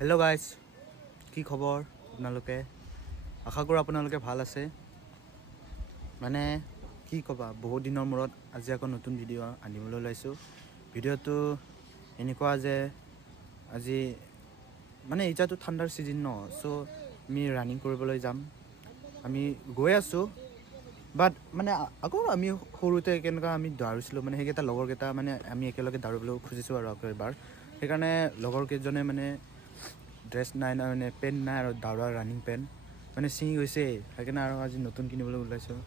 Hello' guys, কি খবৰ আপোনালোকে? আশা কৰোঁ আপোনালোকে ভাল আছে। মানে কি ক'বা, বহুত দিনৰ মূৰত আজি আকৌ নতুন ভিডিঅ' আনিবলৈ ওলাইছোঁ। ভিডিঅ'টো এনেকুৱা যে আজি মানে এতিয়াতো ঠাণ্ডাৰ ছিজন ন, চ' আমি ৰানিং কৰিবলৈ যাম। আমি গৈ আছোঁ, বাট মানে আকৌ আমি সৰুতে কেনেকুৱা আমি দৌৰিছিলোঁ, মানে সেইকেইটা লগৰকেইটা মানে আমি একেলগে দৌৰিবলৈ খুজিছোঁ আৰু আকৌ এবাৰ। সেইকাৰণে লগৰ কেইজনে মানে ড্ৰেছ নাই মানে পেণ্ট নাই আৰু দৌৰা ৰানিং পেণ্ট মানে ছিঙি গৈছে। সেইকাৰণে আৰু আজি নতুন কিনিবলৈ ওলাইছোঁ।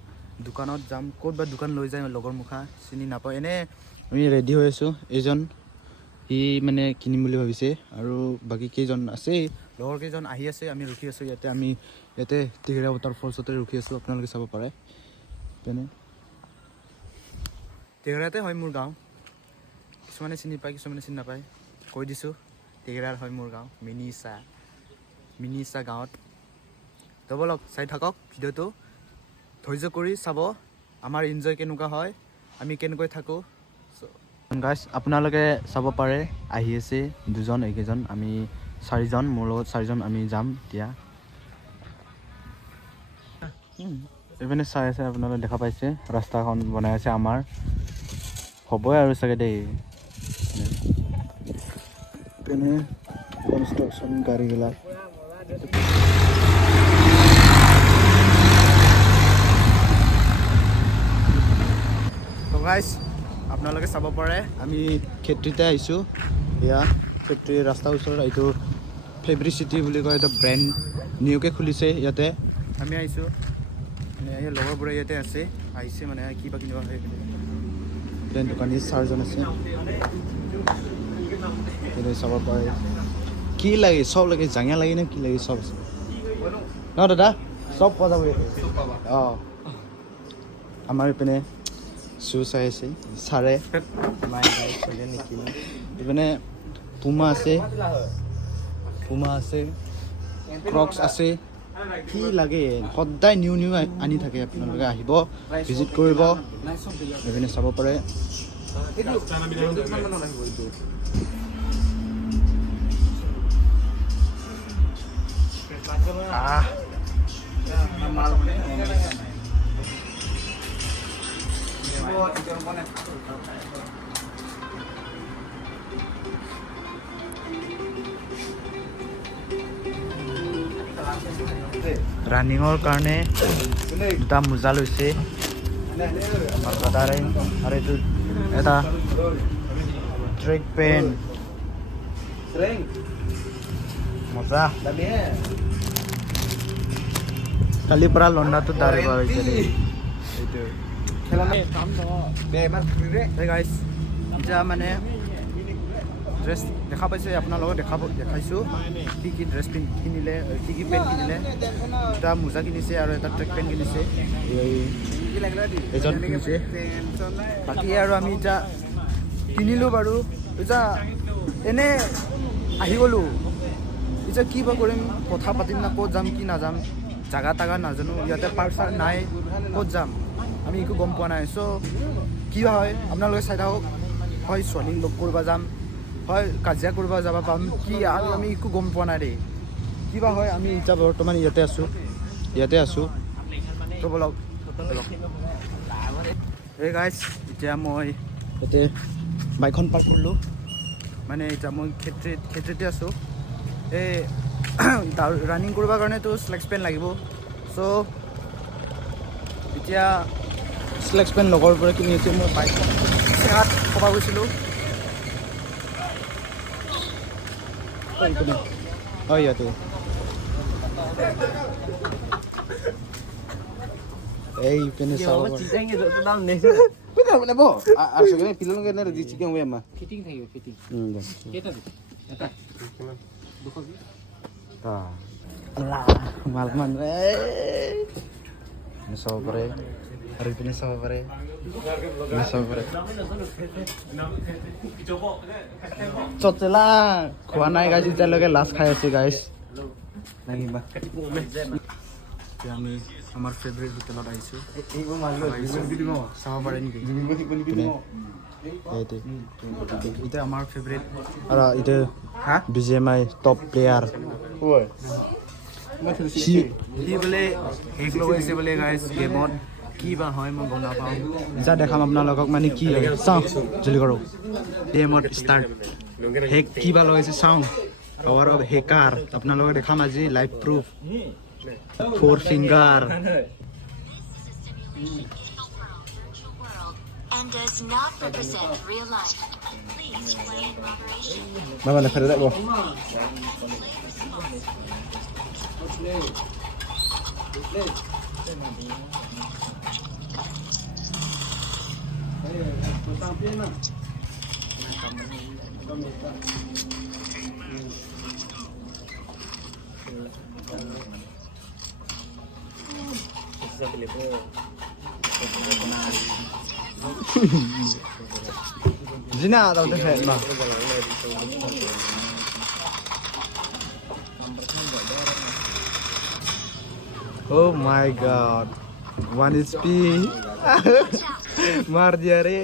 দোকানত যাম, ক'ত বা দোকান লৈ যায় লগৰ মুখা চিনি নাপাওঁ। এনেই আমি ৰেডি হৈ আছোঁ। এইজন সি মানে কিনিম বুলি ভাবিছে আৰু বাকী কেইজন আছেই, লগৰ কেইজন আহি আছে। আমি ৰখি আছোঁ ইয়াতে, আমি ইয়াতে টিঘৰা ৱাটাৰফলছতে ৰখি আছোঁ। আপোনালোকে চাব পাৰে। তেনে টিঘৰাতে হয় মোৰ গাঁও। কিছুমানে চিনি পায়, কিছুমানে চিনি নাপায়। কৈ দিছোঁ, টিঘৰাত হয় মোৰ গাঁও, মিনি ইছা গাঁৱত। তো বলক চাই থাকক ভিডিঅ'টো, ধৈৰ্য কৰি চাব আমাৰ এনজয় কেনেকুৱা হয়, আমি কেনেকৈ থাকোঁ। গাইজ আপোনালোকে চাব পাৰে, আহি আছে দুজন, এইকেইজন আমি চাৰিজন, মোৰ লগত চাৰিজন আমি যাম এতিয়া। এইপিনে চাই আছে, আপোনালোকে দেখা পাইছে ৰাস্তাখন বনাই আছে আমাৰ, হ'বই আৰু চাগে দেই। পিনে কনষ্ট্ৰাকশ্যন গাড়ীবিলাক তো গাইজ আপোনালোকে চাব পাৰে, আমি ক্ষেত্ৰীতে আহিছোঁ। এয়া ক্ষেত্ৰী ৰাস্তাৰ ওচৰত, এইটো ফেব্ৰিচিটি বুলি কয়, এইটো ব্ৰেণ্ড নিউকৈ খুলিছে ইয়াতে। আমি আহিছোঁ মানে এই লগৰবোৰে ইয়াতে আছে, আহিছে মানে কিবা কিনিব হয়। ব্ৰেণ্ড দোকানী চাৰজন আছে, চাব পাৰে। কি লাগে চব লাগে, জাঙিয়া লাগে নে কি লাগে চব আছে ন দাদা, চব পোৱা যাব ইয়াতে। অঁ, আমাৰ ইপিনে শ্বু চাই আছে ছাৰে, ইপিনে পুমা আছে, ক্ৰক্স আছে। কি লাগে সদায় নিউ নিউ আনি থাকে। আপোনালোকে আহিব, ভিজিট কৰিব, এইপিনে চাব পাৰে। ৰানিঙৰ কাৰণে দুটা মোজা লৈছে আমাৰ দাদাৰে, আৰু এইটো এটা ট্ৰেক পেণ্ট মজা। কালিৰ পৰা লণ্ডাটো দাঁড়িব হৈছে দেই। এতিয়া মানে ড্ৰেছ দেখা পাইছে, আপোনালোকক দেখাইছোঁ কি কি ড্ৰেছ কিনিলে, কি কি পেণ্ট কিনিলে। এটা মোজা কিনিছে আৰু এটা ট্ৰেক পেণ্ট কিনিছে, এজন কিনিছে। বাকী আৰু আমি এতিয়া কিনিলোঁ বাৰু, এতিয়া এনেই আহি গ'লোঁ। এতিয়া কি বা কৰিম, কথা পাতিম না ক'ত যাম কি নাযাম, জাগা তাগা নাজানো, ইয়াতে পাৰ্ক চাৰ্ক নাই, ক'ত যাম আমি একো গম পোৱা নাই। চ' কি হয় আপোনালোকে চাই থাকক। হয় ছোৱালীক লগ কৰিব যাম, হয় কাজিয়া কৰিব যাব পাম, কি আৰু আমি একো গম পোৱা নাই দেই। কিবা হয়, আমি এতিয়া বৰ্তমান ইয়াতে আছোঁ। তো বলক এই গাইজ, এতিয়া মই ইয়াতে বাইকখন পাৰ্ক কৰিলোঁ, মানে এতিয়া মই ক্ষেত্ৰীতে আছোঁ। এই ৰানিং কৰিবৰ কাৰণেতো স্লেক্স পেণ্ট লাগিব। চ' এতিয়া স্লেক্স পেণ্ট লগৰ পৰা কিনি আছোঁ। মই বাইকখন চেঙাত থবা গৈছিলোঁ। হয় ইয়াতে এই পিনে চাব মালমান চাব পাৰে, আৰু ইপিনে চাব পাৰে, চচলা খোৱা নাই গাইজ, এতিয়ালৈকে লাষ্ট খাই আছোঁ গাইজ। এতিয়া আমি আমাৰ ফেভৰেট হোটেলত আহিছোঁ চাব পাৰে নেকি এতিয়া আমাৰ ফেভৰেট আৰু এতিয়া BGMI টপ প্লেয়াৰ সি বোলে হেক লগাইছে বোলে গাইজ গেমত কি বা হয় মই গম নাপাওঁ এতিয়া দেখাম আপোনালোকক মানে কি হয় চাওঁ জলদি কৰোঁ গেমত ষ্টাৰ্ট হেক কি বা লগাইছে চাওঁ পাৱাৰ অফ হেকাৰ আপোনালোকক দেখাম আজি live proof 4 finger and does not represent real life. Please play in moderation. Mama, nagkada ko. Zina tao tới hẹn mà. Oh my god. 1 HP. Mar dia re.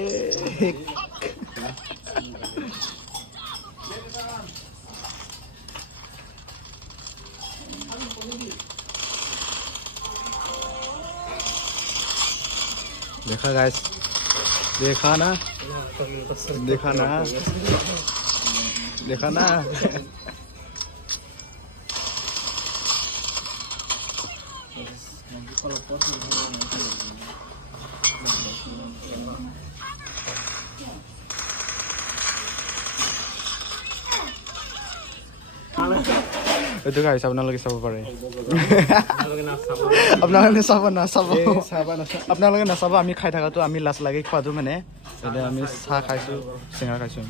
देखा guys देखा ना देखा ना देखा ना itu guys আপোনালোকে চাব পাৰে আপোনালোকে চাব আপোনালোকে নাচাব আমি খাই থাকাটো আমি লাজ লাগে খোৱাটো মানে এতিয়া আমি চাহ খাইছোঁ চিঙৰা খাইছোঁ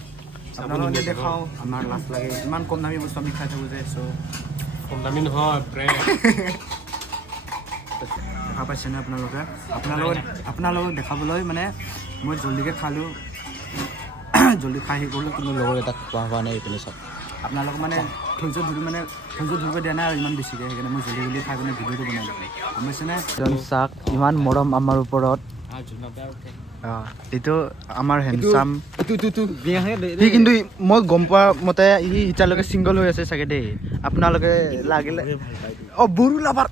আপোনালোকে দেখাওঁ আমাৰ লাজ লাগে ইমান কম দামী বস্তু আমি খাই থাকোঁ যে চ' কম দামী নহয় দেখা পাইছেনে আপোনালোকক দেখাবলৈ মানে মই জল্দিকৈ খালোঁ জল্দি খাই শেষ কৰিলোঁ কিন্তু লগৰ এটাক খোৱা হোৱা নাই এইপিনে চাওক আপোনালোকক মানে ধৈৰ্য ধৰিব দিয়া নাই আৰু ইমান বেছিকৈ সেইকাৰণে মই জল্দি খাই পিনে ভিডিঅ'টো বনাই দিলোঁ গম পাইছেনে চাওক ইমান মৰম আমাৰ ওপৰত এইটো আমাৰ হেণ্ডচাম সি কিন্তু মই গম পোৱা মতে সি এতিয়ালৈকে ছিংগল হৈ আছে চাগে দেই আপোনালোকে লাগিলে বড়ো লাভাৰ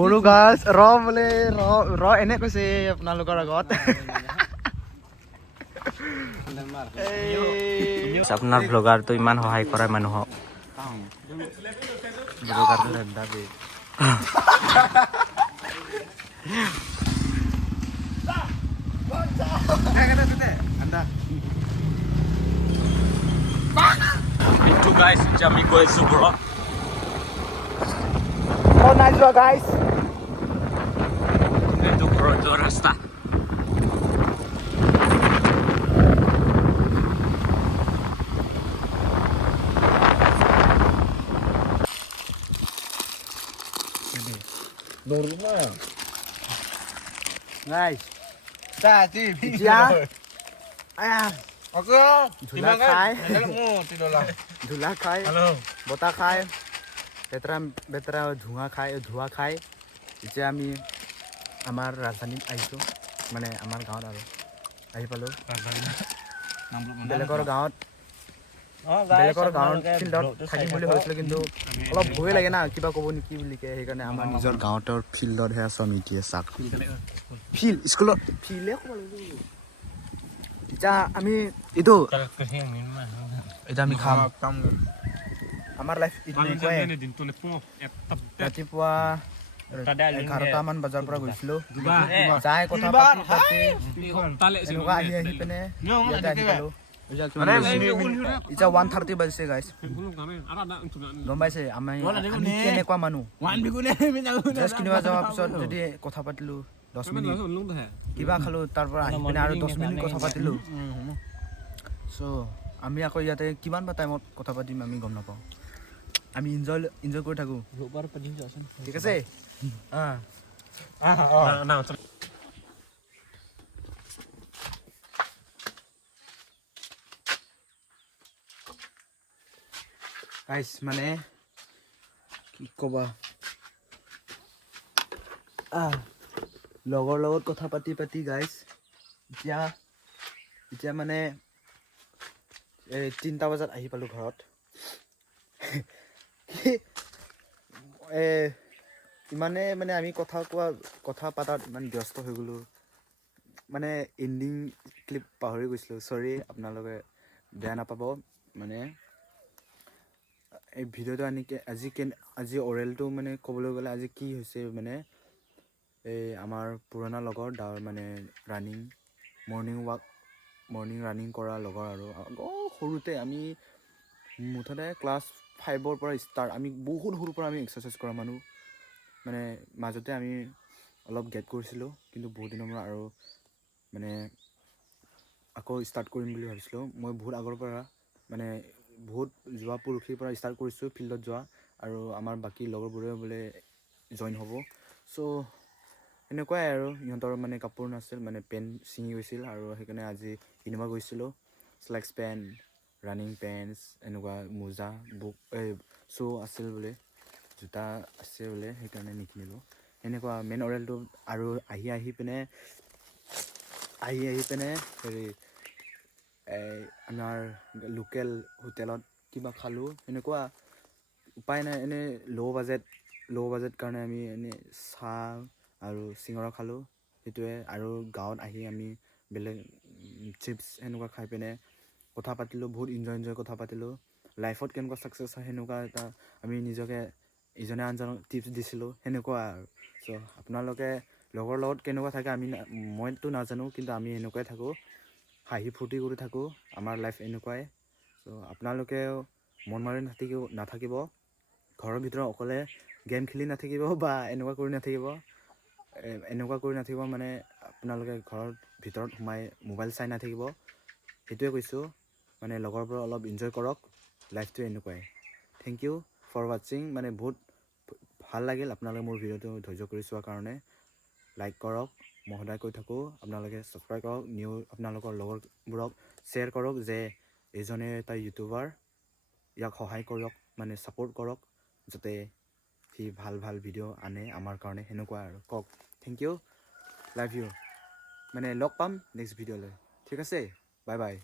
বড়ো গাছ বোলে এনে কৈছে আপোনালোকৰ আগত আপোনাৰ ব্লগাৰটো ইমান সহায় কৰে মানুহক Itu guys, jam ini gue bro. Oh nice bro guys. Itu bro, itu rasta. Guys. Tadi, Ya. Ayah. Oke. Dhula khai. Tidurlah. Dhula khai. Halo. বতাহ খাই বেতেৰা ধোঁৱা খাই এতিয়া আমি আমাৰ ৰাজধানীত আহিছোঁ মানে আমাৰ গাঁৱত আৰু আহি পালোঁ বেলেগৰ গাঁৱত ফিল্ডত থাকিম বুলি ভাবিছিলোঁ কিন্তু অলপ ভয় লাগে না কিবা ক'ব নেকি বুলিকে সেইকাৰণে আমাৰ নিজৰ গাঁৱতৰ ফিল্ডতহে আছোঁ আমি এতিয়া চাওক ফিল্ড স্কুলত ফিল্ডে ক'ব লাগিব এতিয়া আমি এইটো এতিয়া আমি খাম আমাৰ লাইফ ৰাতিপুৱা 11টামান বজাৰ পৰা গৈছিলোঁ যাই কথা পাতি এনেকুৱা আহি পিনে ইয়াতে আহি পালোঁ এতিয়া 1:30 বাজিছে গাইছ গম পাইছে আমি কেনেকুৱা মানুহ জাষ্ট কিনিব যোৱাৰ পিছত যদি কথা পাতিলোঁ 10 মিনিট কিবা খালোঁ তাৰ পৰা আহি পিনে আৰু 10 মিনিট কথা পাতিলোঁ চ' আমি আকৌ ইয়াতে কিমান বা টাইমত কথা পাতিম আমি গম নাপাওঁ আমি এনজয় কৰি থাকোঁ ঠিক আছে গাইছ মানে কি ক'বা লগৰ লগত কথা পাতি পাতি গাইছ এতিয়া মানে 3টা বজাত আহি পালোঁ ঘৰত। ইমানে মানে আমি কথা পাতাত ইমান ব্যস্ত হৈ গ'লোঁ, মানে এণ্ডিং ক্লিপ পাহৰি গৈছিলোঁ। চৰি, আপোনালোকে বেয়া নাপাব। মানে এই ভিডিঅ'টো আজি অৰেলটো মানে ক'বলৈ গ'লে আজি কি হৈছে মানে এই আমাৰ পুৰণা লগৰ মানে মৰ্ণিং ৰানিং কৰা লগৰ আৰু সৰুতে আমি মুঠতে ক্লাছ 5ৰ পৰা আমি বহুত সৰুৰ পৰা আমি এক্সাৰচাইজ কৰা মানুহ। মানে মাজতে আমি অলপ গেপ কৰিছিলোঁ, কিন্তু বহুত দিনৰ পৰা আৰু মানে আকৌ ষ্টাৰ্ট কৰিম বুলি ভাবিছিলোঁ। মই বহুত আগৰ পৰা মানে বহুত যোৱা পৰহিৰ পৰা ষ্টাৰ্ট কৰিছোঁ ফিল্ডত যোৱা, আৰু আমাৰ বাকী লগৰবোৰেও বোলে জইন হ'ব। চ' এনেকুৱাই আৰু ইহঁতৰ মানে কাপোৰ নাছিল, মানে পেণ্ট ছিঙি গৈছিল, আৰু সেইকাৰণে আজি কিনিব গৈছিলোঁ শ্লেক্স পেণ্ট, ৰানিং পেণ্টছ, এনেকুৱা মোজা, শ্বু আছিল বোলে, জোতা আছে বোলে, সেইকাৰণে নিকিনিলোঁ। এনেকুৱা মেইন অৰেলটো আৰু আহি পিনে হেৰি আমাৰ লোকেল হোটেলত কিবা খালোঁ। এনেকুৱা উপায় নাই, এনেই ল' বাজেট কাৰণে আমি এনেই চাহ আৰু চিঙৰা খালোঁ, সেইটোৱে। আৰু গাঁৱত আহি আমি বেলেগ চিপছ এনেকুৱা খাই পিনে কথা পাতিলোঁ, বহুত এনজয় কথা পাতিলোঁ। লাইফত কেনেকুৱা ছাকচেছ হয় সেনেকুৱা এটা আমি নিজকে ইজনে আনজনক টিপছ দিছিলোঁ, সেনেকুৱা আৰু। চ' আপোনালোকে লগৰ লগত কেনেকুৱা থাকে মইতো নাজানো, কিন্তু আমি এনেকুৱাই থাকোঁ, হাঁহি ফূৰ্তি কৰি থাকোঁ। আমাৰ লাইফ এনেকুৱাই। চ' আপোনালোকেও মন মাৰি নাথাকিব, ঘৰৰ ভিতৰত অকলে গেম খেলি নাথাকিব বা এনেকুৱা কৰি নাথাকিব মানে আপোনালোকে ঘৰৰ ভিতৰত সোমাই মোবাইল চাই নাথাকিব। সেইটোৱে কৈছোঁ, মানে লগৰবোৰৰ অলপ এনজয় কৰক, লাইফটো এনেকুৱাই। থেংক ইউ ফৰ ৱাটছিং। মানে বহুত ভাল লাগিল আপোনালোকে মোৰ ভিডিঅ'টো ধৈৰ্য কৰি চোৱাৰ কাৰণে। লাইক কৰক, মই সদায় কৈ থাকোঁ, আপোনালোকে ছাবস্ক্ৰাইব কৰক, আপোনালোকৰ লগৰবোৰক শ্বেয়াৰ কৰক যে এইজনে এটা ইউটিউবাৰ, ইয়াক সহায় কৰক, মানে ছাপোৰ্ট কৰক, যাতে সি ভাল ভিডিঅ' আনে আমাৰ কাৰণে, সেনেকুৱা আৰু কওক। Thank you, love you. মানে লগ পাম নেক্সট ভিডিঅ'লৈ, ঠিক আছে, বাই বাই।